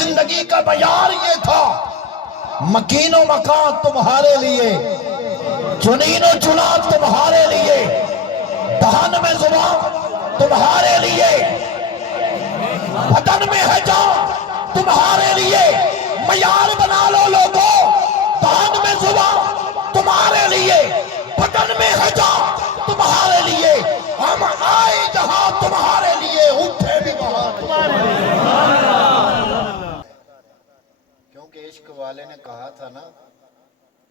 زندگی کا معیار یہ تھا، مکین و مکان تمہارے لیے، چنین و چنا تمہارے لیے، دہن میں زبان تمہارے لیے، بدن میں ہے جان تمہارے لیے، معیار بنا لو لوگوں، دہن میں زبان تمہارے لیے، بدن میں ہے جان تمہارے لیے، ہم آئے جہاں تمہارے لیے، اٹھے بھی وہاں تمہارے لیے۔ کیونکہ عشق والے نے کہا تھا نا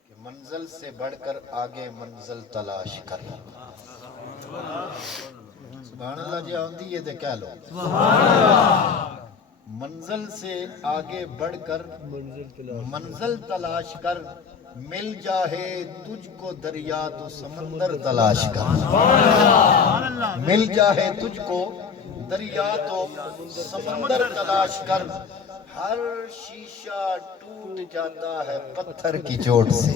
کہ منزل سے بڑھ کر آگے منزل تلاش کر۔ سبحان اللہ جی آندھی ہے دے کہہ لو منزل سے آگے بڑھ کر منزل تلاش کر، مل جاہے تجھ کو دریا تو سمندر تلاش کر، مل جاہے تجھ کو دریا تو سمندر تلاش کر، ہر شیشہ ٹوٹ جاتا ہے پتھر کی چوٹ سے۔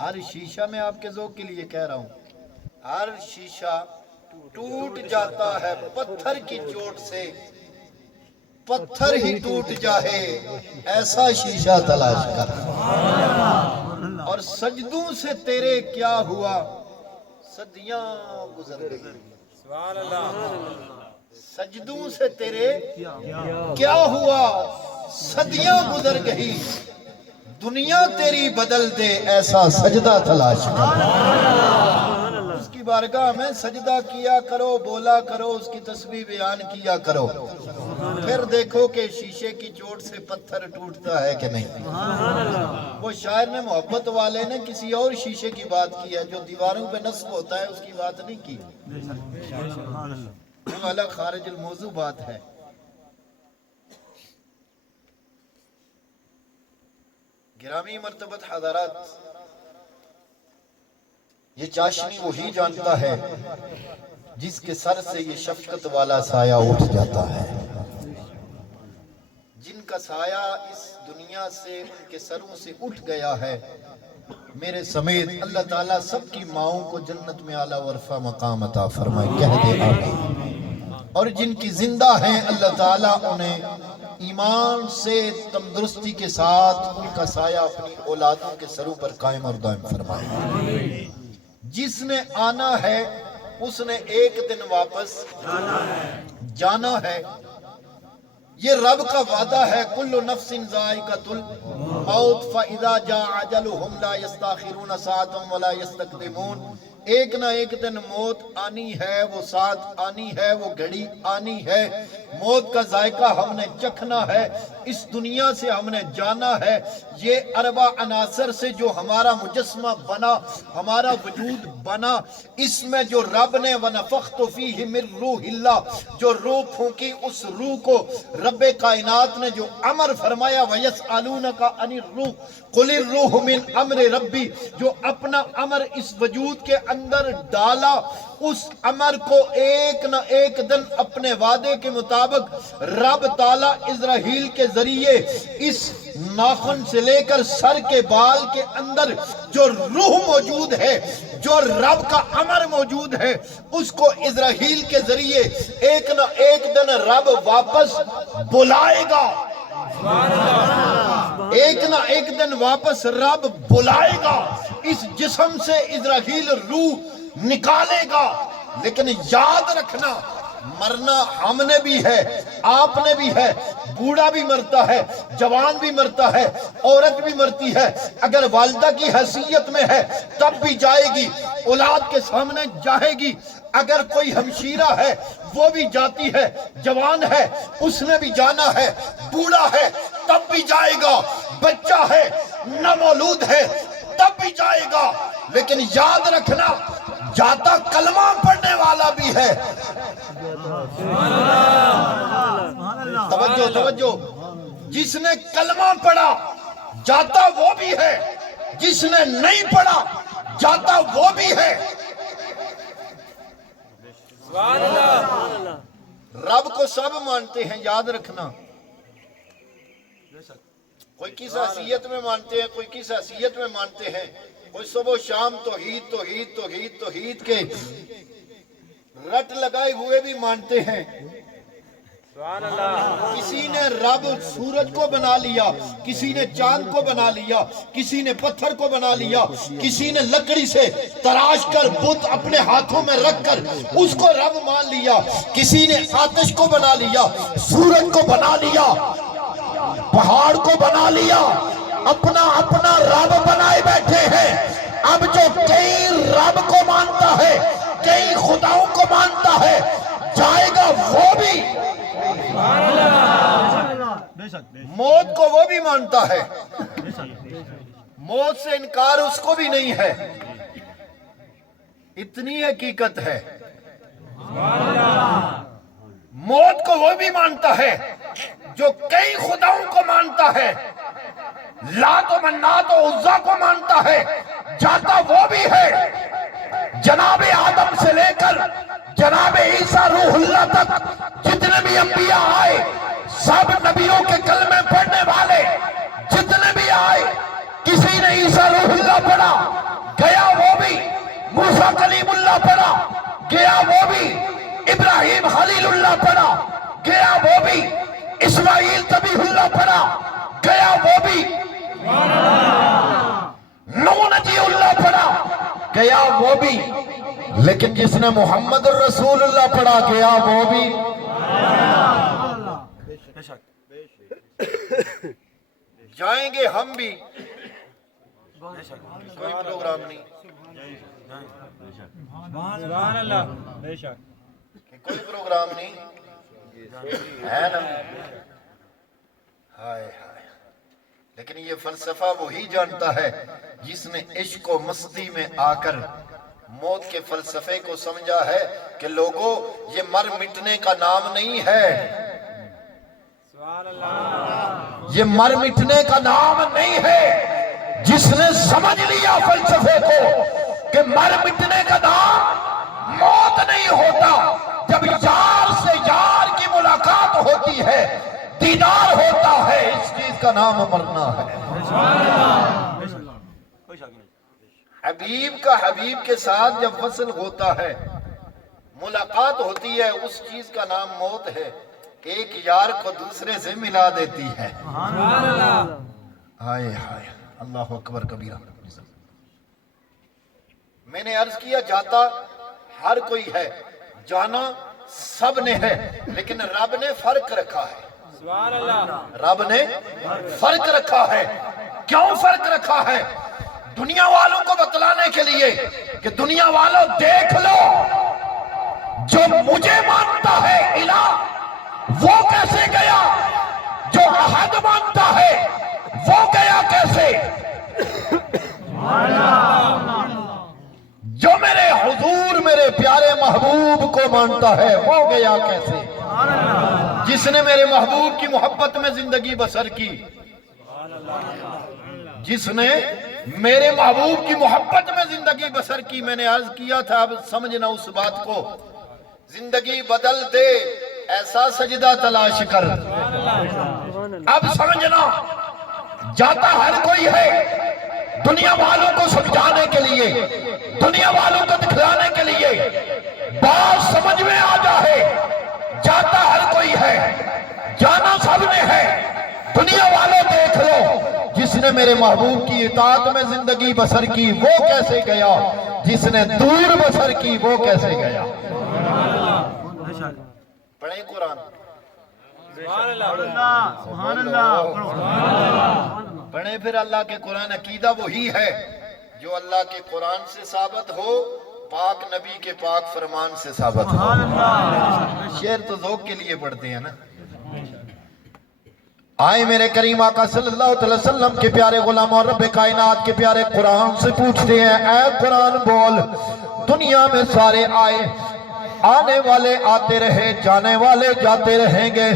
ہر شیشہ میں آپ کے ذوق کے لیے کہہ رہا ہوں، ہر شیشہ ٹوٹ جاتا ہے پتھر کی چوٹ سے، پتھر ہی ٹوٹ جائے ایسا شیشہ تلاش کر۔ اور سجدوں سے تیرے کیا ہوا، صدیاں گزر گئی، سجدوں سے تیرے کیا ہوا، صدیاں گزر گئی، دنیا تیری بدل دے ایسا سجدہ تلاش کر۔ اس کی بارگاہ میں سجدہ کیا کرو، بولا کرو، اس کی تسبیح بیان کیا کرو، پھر دیکھو کہ شیشے کی چوٹ سے پتھر ٹوٹتا ہے کہ نہیں۔ وہ شاعر نے محبت والے نے کسی اور شیشے کی بات کی ہے، جو دیواروں پہ نصب ہوتا ہے، اس کی بات نہیں کی، وہ الگ خارج الموضوع بات ہے۔ گرامی مرتبت حضرات، یہ چاشنی وہی جانتا ہے جس کے سر سے یہ شفقت والا سایہ اٹھ جاتا ہے۔ جن کا سایہ اس دنیا سے ان کے سروں سے اٹھ گیا ہے، میرے سمیت اللہ تعالیٰ سب کی ماؤں کو جنت میں اعلیٰ ورفع مقام عطا فرمائے، کہہ دے آمین۔ اور جن کی زندہ ہیں اللہ تعالیٰ انہیں ایمان سے تندرستی کے ساتھ ان کا سایہ اپنی اولادوں کے سروں پر قائم اور دائم فرمائے۔ جس نے آنا ہے اس نے ایک دن واپس جانا ہے، یہ رب کا وعدہ ہے، کل نفس ذائقۃ الموت فاذا جاء اجلهم لا يستاخرون ساعة ولا يستقدمون۔ ایک نہ ایک دن موت آنی ہے، وہ ساتھ آنی ہے، وہ گھڑی آنی ہے، موت کا ذائقہ ہم نے چکھنا ہے، اس دنیا سے ہم نے جانا ہے۔ یہ اربع عناصر سے جو ہمارا مجسمہ بنا، ہمارا وجود بنا، اس میں جو رب نے وَنَفَخْتُ فِيهِ مِن رُوحِ اللَّهِ، جو روح پھونکی، اس روح کو رب کائنات نے جو امر فرمایا وَيَسْأَلُونَكَ عَنِ الرُّوحِ قُلِ الرُّوحُ مِنْ أَمْرِ رَبِّي، جو اپنا امر اس وجود کے اندر ڈالا، اس امر کو ایک نہ ایک دن اپنے وعدے کے مطابق رب تعالیٰ اسرائیل کے ذریعے اس ناخن سے لے کر سر کے بال کے اندر جو روح موجود ہے، جو رب کا امر موجود ہے، اس کو اسرائیل کے ذریعے ایک نہ ایک دن رب واپس بلائے گا، ایک نہ ایک دن واپس رب بلائے گا، اس جسم سے اسرائیل روح نکالے گا۔ لیکن یاد رکھنا، مرنا ہم نے بھی ہے، آپ نے بھی ہے، بوڑھا بھی مرتا ہے، جوان بھی مرتا ہے، عورت بھی مرتی ہے، اگر والدہ کی حیثیت میں ہے تب بھی جائے گی، اولاد کے سامنے جائے گی، اگر کوئی ہمشیرہ ہے وہ بھی جاتی ہے، جوان ہے اس نے بھی جانا ہے، بوڑھا ہے تب بھی جائے گا، بچہ ہے نامولود ہے تب بھی جائے گا۔ لیکن یاد رکھنا، جاتا کلمہ پڑھنے والا بھی ہے۔ توجہ توجہ، جس نے کلمہ پڑھا جاتا وہ بھی ہے، جس نے نہیں پڑھا جاتا وہ بھی ہے۔ رب کو سب مانتے ہیں، یاد رکھنا، کوئی کس حیثیت میں مانتے ہیں، کوئی کس حیثیت میں مانتے ہیں، کوئی صبح و شام توحید توحید توحید توحید کے رٹ لگائے ہوئے بھی مانتے ہیں، کسی نے رب سورج کو بنا لیا، کسی نے چاند کو بنا لیا، کسی نے پتھر کو بنا لیا، کسی نے لکڑی سے تراش کر بت اپنے ہاتھوں میں رکھ کر اس کو رب مان لیا، کسی نے آتش کو بنا لیا، سورج کو بنا لیا، پہاڑ کو بنا لیا، اپنا اپنا رب بنائے بیٹھے ہیں۔ اب جو کئی رب کو مانتا ہے، کئی خداؤں کو مانتا ہے، جائے گا وہ بھی، موت کو وہ بھی مانتا ہے، موت سے انکار اس کو بھی نہیں ہے۔ اتنی حقیقت ہے، موت کو وہ بھی مانتا ہے جو کئی خداؤں کو مانتا ہے، لات و منات و عزا کو مانتا ہے، جاتا وہ بھی ہے۔ جناب آدم سے لے کر جناب عیسیٰ روح اللہ تک جتنے بھی انبیاء آئے، سب نبیوں کے کلمے پڑھنے والے جتنے بھی آئے، کسی نے عیسیٰ روح اللہ پڑھا، گیا وہ بھی، موسیٰ کلیم اللہ پڑھا، گیا وہ بھی، ابراہیم خلیل اللہ پڑھا، گیا وہ بھی، اسماعیل ذبیح اللہ پڑھا، گیا وہ بھی، نوح نجی اللہ پڑھا، گیا وہ بھی، لیکن جس نے محمد الرسول اللہ پڑھا گیا وہ بھی۔ جائیں گے ہم بھی، کوئی پروگرام نہیں، کوئی پروگرام نہیں ہے نا، ہائے ہائے۔ لیکن یہ فلسفہ وہی جانتا ہے جس نے عشق و مستی میں آ کر موت کے فلسفے کو سمجھا ہے کہ لوگوں یہ مر مٹنے کا نام نہیں ہے، یہ مر مٹنے کا نام نہیں ہے۔ جس نے سمجھ لیا فلسفے کو کہ مر مٹنے کا نام موت نہیں ہوتا، جب یار سے یار کی ملاقات ہوتی ہے، دیدار ہوتا ہے، اس چیز کا نام مرنا ہے۔ حبیب کا حبیب کے ساتھ جب وصل ہوتا ہے، ملاقات ہوتی ہے، اس چیز کا نام موت ہے۔ ایک یار کو دوسرے سے ملا دیتی ہے۔ ہائے ہائے، اللہ اکبر کبیرہ۔ میں نے عرض کیا جاتا ہر کوئی ہے، جانا سب نے ہے، لیکن رب نے فرق رکھا ہے۔ رب نے فرق رکھا ہے۔ کیوں فرق رکھا ہے؟ دنیا والوں کو بتلانے کے لیے کہ دنیا والوں دیکھ لو، جو مجھے مانتا ہے الہ وہ کیسے گیا، جو احد مانتا ہے وہ گیا کیسے، جو میرے حضور میرے پیارے محبوب کو مانتا ہے وہ گیا کیسے۔ جس نے میرے محبوب کی محبت میں زندگی بسر کی، جس نے میرے محبوب کی محبت میں زندگی بسر کی، میں نے عرض کیا تھا، اب سمجھنا اس بات کو، زندگی بدل دے ایسا سجدہ تلاش کر۔ اب سمجھنا، جاتا ہر کوئی ہے دنیا والوں کو سمجھانے کے لیے، دنیا والوں کو دکھلانے کے لیے، بات سمجھ میں آ جائے، جاتا ہر کوئی ہے، جانا سب نے ہے۔ دنیا والوں دیکھ لو، جس نے میرے محبوب کی اطاعت میں زندگی بسر کی وہ کیسے گیا، جس نے دور بسر کی وہ کیسے گیا۔ پڑھیں قرآن، پڑھیں پھر اللہ کے قرآن۔ عقیدہ وہی ہے جو اللہ کے قرآن سے ثابت ہو، پاک نبی کے پاک فرمان سے ثابت ہو۔ شعر تو ذوق کے لیے پڑھتے ہیں نا۔ آئے میرے کریم آقا صلی اللہ علیہ وسلم کے پیارے غلام اور رب کائنات کے پیارے قرآن سے پوچھتے ہیں، اے قرآن بول، دنیا میں سارے آئے، آنے والے آتے رہے، جانے والے جاتے رہیں گے،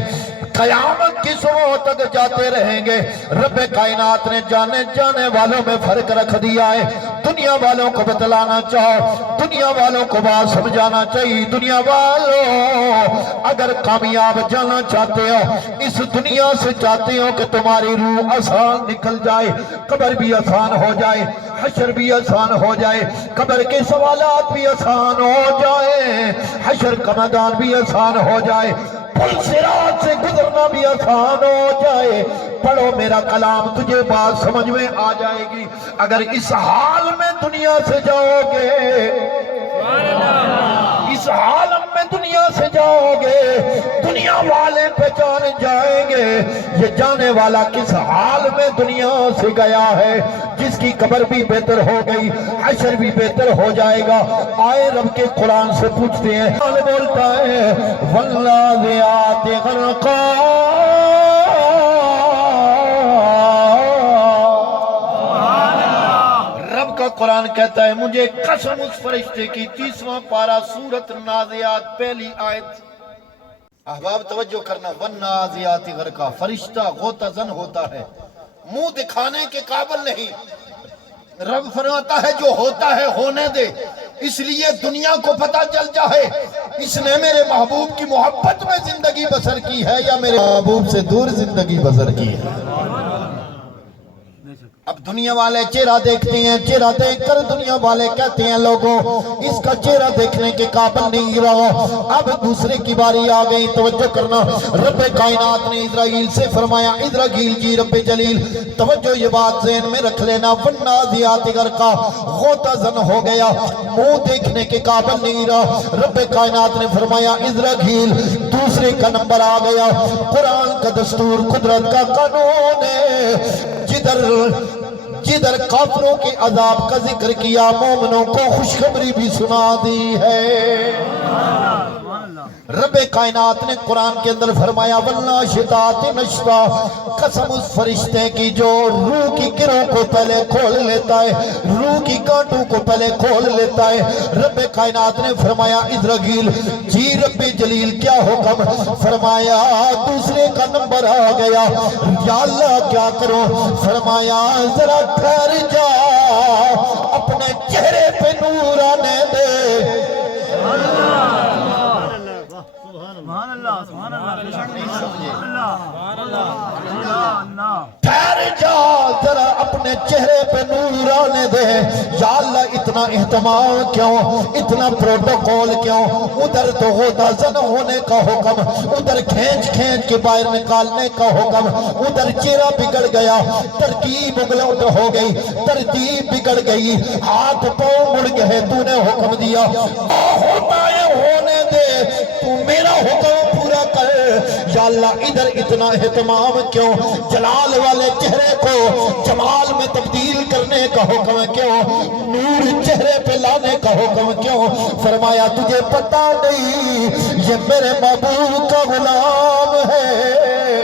قیامت کی صبح تک جاتے رہیں گے۔ رب کائنات نے جانے والوں میں فرق رکھ دیا ہے۔ دنیا والوں کو بتلانا چاہو، دنیا والوں کو بات سمجھانا چاہیے۔ دنیا والوں اگر کامیاب جانا چاہتے ہو، اس دنیا سے چاہتے ہو کہ تمہاری روح آسان نکل جائے، قبر بھی آسان ہو جائے، حشر بھی آسان ہو جائے، قبر کے سوالات بھی آسان ہو جائے، حشر کا میدان بھی آسان ہو جائے، پل صراط سے گزرنا بھی آسان ہو جائے. پڑھو میرا کلام تجھے بات سمجھ میں آ جائے گی. اگر اس حال میں دنیا سے جاؤ گے, اس عالم میں دنیا سے جاؤ گے, دنیا والے پہچان جائیں گے یہ جانے والا کس حال میں دنیا سے گیا ہے. جس کی قبر بھی بہتر ہو گئی, حشر بھی بہتر ہو جائے گا. آئے رب کے قرآن سے پوچھتے ہیں, بولتا ہے والنازعات غرقا, قرآن کہتا ہے مجھے قسم اس فرشتے کی. 30واں پارہ سورت نازعات پہلی آیت. احباب توجہ کرنا, والنازعات غرقا, فرشتہ غوطہ زن ہوتا ہے, منہ دکھانے کے قابل نہیں. رب فرماتا ہے جو ہوتا ہے ہونے دے, اس لیے دنیا کو پتہ چل جائے اس نے میرے محبوب کی محبت میں زندگی بسر کی ہے یا میرے محبوب سے دور زندگی بسر کی ہے. اب دنیا والے چہرہ دیکھتے ہیں, چہرہ دیکھ کر دنیا والے کہتے ہیں لوگوں اس کا چہرہ دیکھنے کے قابل نہیں رہا. اب دوسرے کی باری آ گئی. توجہ کرنا, رب کائنات نے اسرائیل سے فرمایا, اسرائیل جی رب جلیل توجہ یہ بات ذہن میں رکھ لینا, والنازعات غرقا, غوطہ زن ہو گیا, منہ دیکھنے کے قابل نہیں رہا. رب کائنات نے فرمایا اسرائیل دوسرے کا نمبر آ گیا. قرآن کا دستور قدرت کا قانون ہے, جدھر کافروں کے عذاب کا ذکر کیا مومنوں کو خوشخبری بھی سنا دی ہے. رب کائنات نے قرآن کے اندر فرمایا والناشطات نشطا, قسم اس فرشتے کی جو روح کی گروں کو پہلے کھول لیتا ہے, روح کی کانٹوں کو پہلے کھول لیتا ہے. رب کائنات نے فرمایا اسرائیل جی رب جلیل کیا حکم؟ فرمایا دوسرے کا نمبر آ گیا, یا اللہ کیا کروں؟ فرمایا ذرا ٹھہر جا, اپنے چہرے پہ نور آنے دے. ٹھہر جا ذرا اپنے چہرے پہ نور آنے دے. یا اللہ اتنا اہتمام کیوں, اتنا پروٹوکول کیوں؟ ادھر تو غوطہ زن ہونے کا حکم, ادھر کھینچ کھینچ کے باہر نکالنے کا حکم, ادھر چہرہ بگڑ گیا, ترکیب اگلٹ ہو گئی, ترتیب بگڑ گئی, ہاتھ پاؤں مڑ گئے. تو نے حکم دیا ہوتا ہے ہونے دے, تو میرا حکم پورا کر. یا اللہ ادھر اتنا اہتمام کیوں؟ جلال والے چہرے کو جمال میں تبدیل کرنے کا حکم کیوں؟ نور چہرے پہ لانے کا حکم کیوں؟ فرمایا تجھے پتہ نہیں یہ میرے محبوب کا غلام ہے.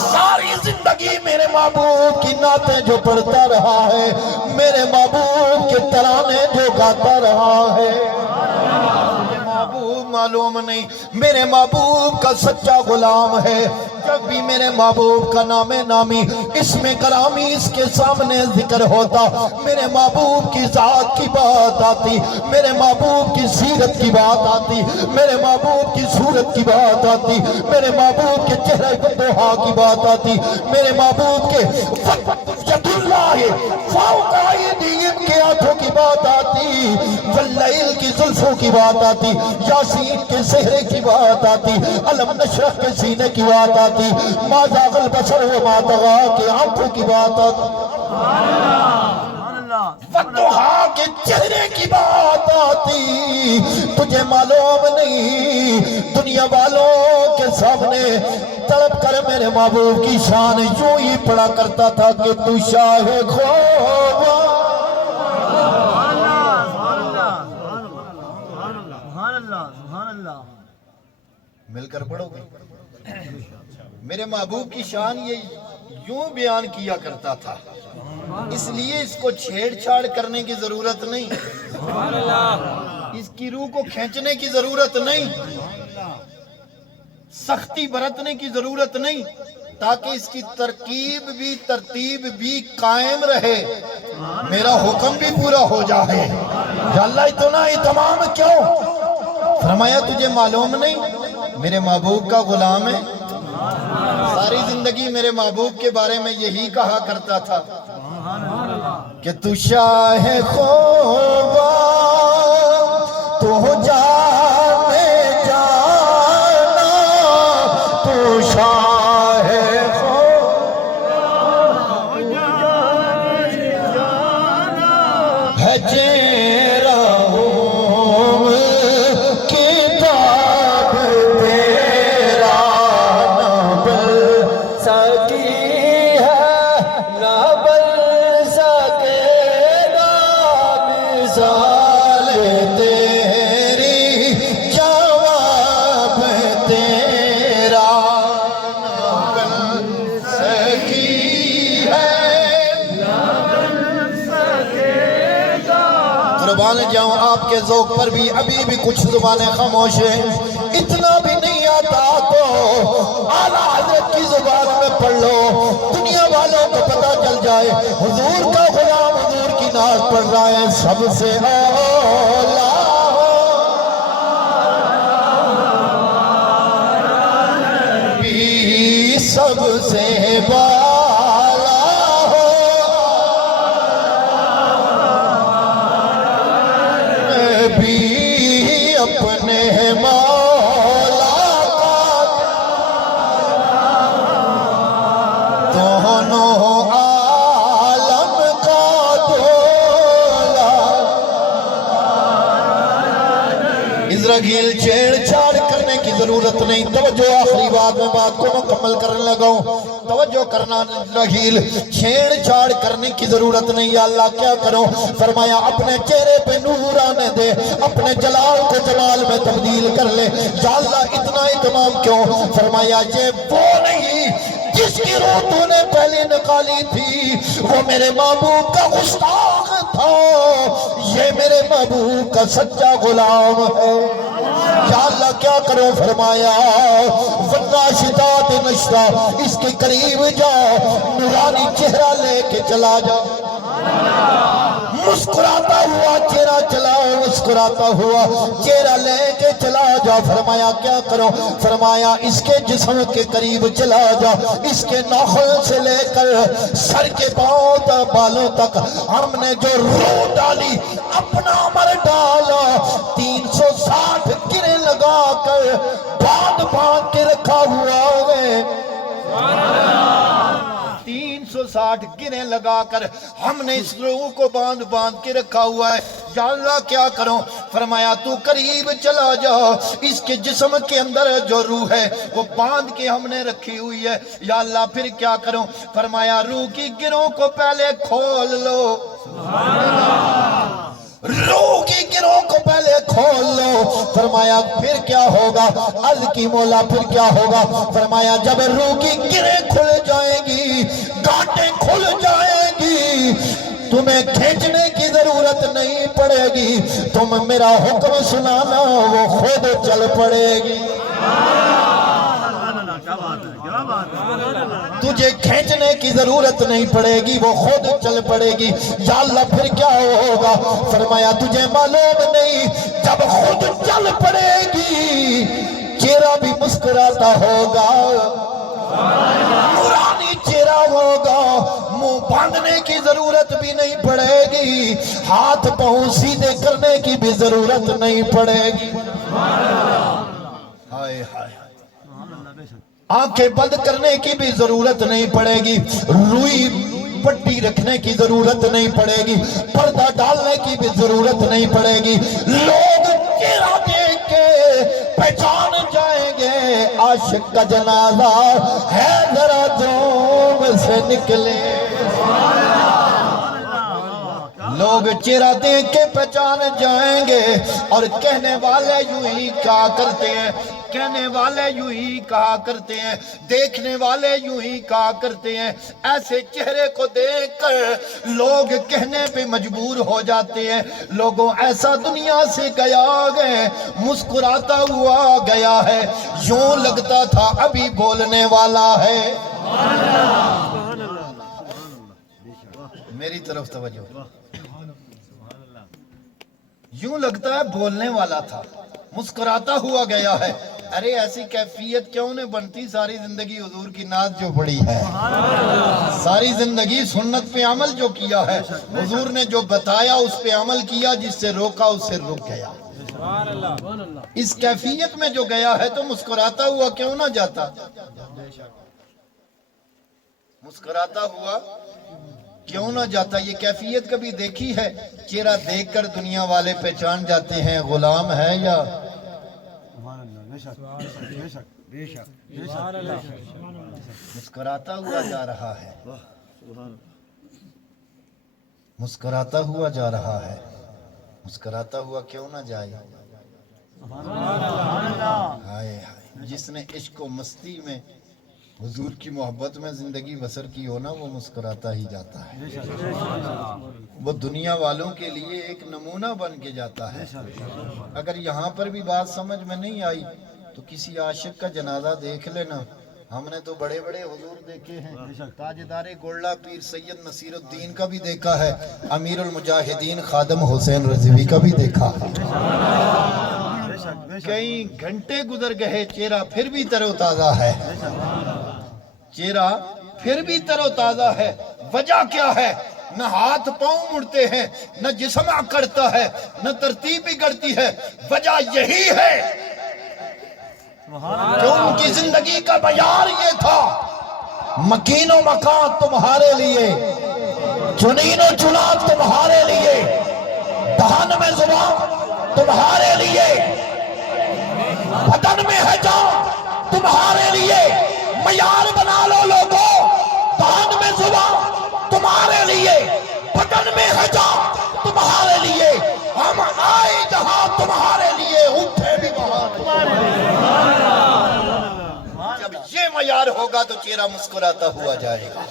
ساری زندگی میرے محبوب کی نعتیں جو پڑھتا رہا ہے, میرے محبوب کے ترانے جو گاتا رہا ہے. محبوب معلوم نہیں, میرے محبوب کا سچا غلام ہے. جب بھی میرے محبوب کا نام نامی اسم کرامی اس کے سامنے ذکر ہوتا, میرے محبوب کی ذات کی بات آتی, میرے محبوب کی سیرت کی بات آتی, میرے محبوب کی صورت کی بات آتی, میرے محبوب کے چہرہ بدوہا کی بات آتی, میرے محبوب کے ید اللہ فوق ایدیہم کے ہاتھوں کی بات آتی, واللیل کی زلفوں کی بات آتی, یاسین کے سہرے کی بات آتی, علم نشرح کے سینے کی بات آتی, ما زاغ البصر وما طغى کے آنکھوں کی بات آتی, ودوحا کے چہرے کی بات آتی. تجھے معلوم نہیں دنیا والوں کے سامنے تڑپ کر میرے محبوب کی شان یوں ہی پڑا کرتا تھا کہ تو شاہ خواب. مل کر پڑھو گے. میرے محبوب کی شان یہ یوں بیان کیا کرتا تھا, اس لیے اس کو چھیڑ چھاڑ کرنے کی ضرورت نہیں, اس کی روح کو کھینچنے کی ضرورت نہیں, سختی برتنے کی ضرورت نہیں, تاکہ اس کی ترکیب بھی ترتیب بھی قائم رہے, میرا حکم بھی پورا ہو جائے. یا اللہ اتنا اہتمام کیوں؟ فرمایا تجھے معلوم نہیں میرے محبوب کا غلام ہے. ساری زندگی میرے محبوب کے بارے میں یہی کہا کرتا تھا کہ تو شاہ خوبا تو جانے جان مان جاؤں آپ کے ذوق پر بھی ابھی بھی کچھ زبانیں خاموش ہیں، اتنا بھی نہیں آتا تو اعلیٰ حضرت کی زبان میں پڑھ لو، دنیا والوں کو پتہ چل جائے حضور کا غلام حضور کی نعت پڑھ رہا ہے، سب سے اولا بھی سب سے بالا ہو، میں بھی اپنے مولا کا دونوں عالم کا دولا۔ اسرائیل چھیڑ چھاڑ کرنے کی ضرورت نہیں، توجہ آخری بات میں بات کو مکمل کرنے لگا ہوں، توجہ کرنا اسرائیل چھیڑ چھاڑ کرنے کی ضرورت نہیں۔ یا اللہ کیا کروں؟ فرمایا اپنے چہرے پہ نور آنے دے، اپنے جلال کو جمال میں تبدیل کر لے۔ یا اللہ اتنا اہتمام کیوں؟ فرمایا یہ وہ نہیں جس کی روح تو نے پہلے نکالی تھی، وہ میرے محبوب کا گستاخ تھا، یہ میرے محبوب کا سچا غلام ہے۔ یا اللہ کیا کروں؟ فرمایا والناشطات نشطا، اس کے قریب جا، نورانی چہرہ لے کے چلا جا، مسکراتا ہوا چہرہ چلاؤ، مسکراتا ہوا چہرہ لے کے چلا جا۔ فرمایا کیا کرو؟ فرمایا اس کے جسم کے قریب چلا جا، اس کے ناخن سے لے کر سر کے پاؤں تک بالوں تک ہم نے جو روح ڈالی، اپنا عمر ڈالا، 360 گرے لگا کر باندھ کے رکھا ہوا ہے، 360 گریں لگا کر ہم نے اس روح کو باندھ کے رکھا ہوا ہے۔ یا اللہ کیا کروں؟ فرمایا تو قریب چلا جا، اس کے جسم کے اندر جو روح ہے وہ باندھ کے ہم نے رکھی ہوئی ہے۔ یا اللہ پھر کیا کروں؟ فرمایا روح کی گروں کو پہلے کھول لو، روح کی گروں کو پہلے کھول لو۔ فرمایا پھر کیا ہوگا؟ عرض کی مولا پھر کیا ہوگا؟ فرمایا جب روح کی گریں کھل جائیں گی، گاٹیں کھل جائیں گی، تمہیں کھینچنے کی ضرورت نہیں پڑے گی، تم میرا حکم سنانا وہ خود چل پڑے گی۔ تجھے کھینچنے کی ضرورت نہیں پڑے گی، وہ خود چل پڑے گی۔ یا اللہ پھر کیا ہوگا؟ فرمایا تجھے معلوم نہیں، جب خود چل پڑے گی چہرہ بھی مسکراتا ہوگا، نورانی چہرہ ہوگا، منہ باندھنے کی ضرورت بھی نہیں پڑے گی، ہاتھ پاؤں سیدھے کرنے کی بھی ضرورت نہیں پڑے گی۔ ہائے ہائے، آنکھیں بند کرنے کی بھی ضرورت نہیں پڑے گی، روئی پٹی رکھنے کی ضرورت نہیں پڑے گی، پردہ ڈالنے کی بھی ضرورت نہیں پڑے گی، لوگ چہرہ دیکھ کے پہچان جائیں گے عاشق کا جنازہ ہے، ذرا دوم سے نکلے۔ لوگ چہرہ دیکھ کے پہچان جائیں گے، اور کہنے والے یوں ہی کہا کرتے ہیں، کہنے والے یوں ہی کہا کرتے ہیں، دیکھنے والے یوں ہی کہا کرتے ہیں، ایسے چہرے کو دیکھ کر لوگ کہنے پہ مجبور ہو جاتے ہیں، لوگوں ایسا دنیا سے گیا ہے، مسکراتا ہوا گیا ہے، یوں لگتا تھا ابھی بولنے والا ہے۔ میری طرف توجہ، یوں لگتا ہے بولنے والا تھا، مسکراتا ہوا گیا ہے۔ ارے ایسی کیفیت کیوں نہیں بنتی؟ ساری زندگی حضور کی نعت جو پڑھی ہے، ساری زندگی سنت پہ عمل جو کیا ہے، حضور نے جو بتایا اس پہ عمل کیا، جس سے روکا اس سے رک گیا، اس کیفیت میں جو گیا ہے تو مسکراتا ہوا کیوں نہ جاتا؟ مسکراتا ہوا کیوں نہ جاتا؟ یہ کیفیت کبھی دیکھی ہے؟ چہرہ دیکھ کر دنیا والے پہچان جاتے ہیں غلام ہے یا مسکراتا ہوا جا رہا ہے، مسکراتا ہوا جا رہا ہے، مسکراتا ہوا کیوں نہ جائے؟ ہائے ہائے، جس نے عشق و مستی میں حضور کی محبت میں زندگی بسر کی ہو نا وہ مسکراتا ہی جاتا ہے، وہ دنیا والوں کے لیے ایک نمونہ بن کے جاتا ہے۔ اگر یہاں پر بھی بات سمجھ میں نہیں آئی تو کسی عاشق کا جنازہ دیکھ لینا۔ ہم نے تو بڑے بڑے حضور دیکھے ہیں، تاجدار گولڑا پیر سید نصیر الدین کا بھی دیکھا ہے، امیر المجاہدین خادم حسین رضوی کا بھی دیکھا ہے۔ کئی گھنٹے گزر گئے، چہرہ پھر بھی تر و تازہ ہے، چہرہ پھر بھی تر و تازہ ہے۔ وجہ کیا ہے؟ نہ ہاتھ پاؤں مڑتے ہیں، نہ جسم اکڑتا ہے، نہ ترتیب بگڑتی ہے۔ وجہ یہی ہے کہ ان کی زندگی کا معیار یہ تھا، مکین و مکان تمہارے لیے، چنین و چنا تمہارے لیے، دہن میں زبان تمہارے لیے، بدن میں ہے جان تمہارے لیے۔ معیار بنا لو لوگوں، دہن میں زبان تمہارے لیے، بدن میں ہے جان تمہارے لیے۔ ہم آئے جہاں تمہارے لیے، اٹھے بھی وہاں تمہارے لیے۔ جب یہ معیار ہوگا تو چہرہ مسکراتا ہوا جائے گا۔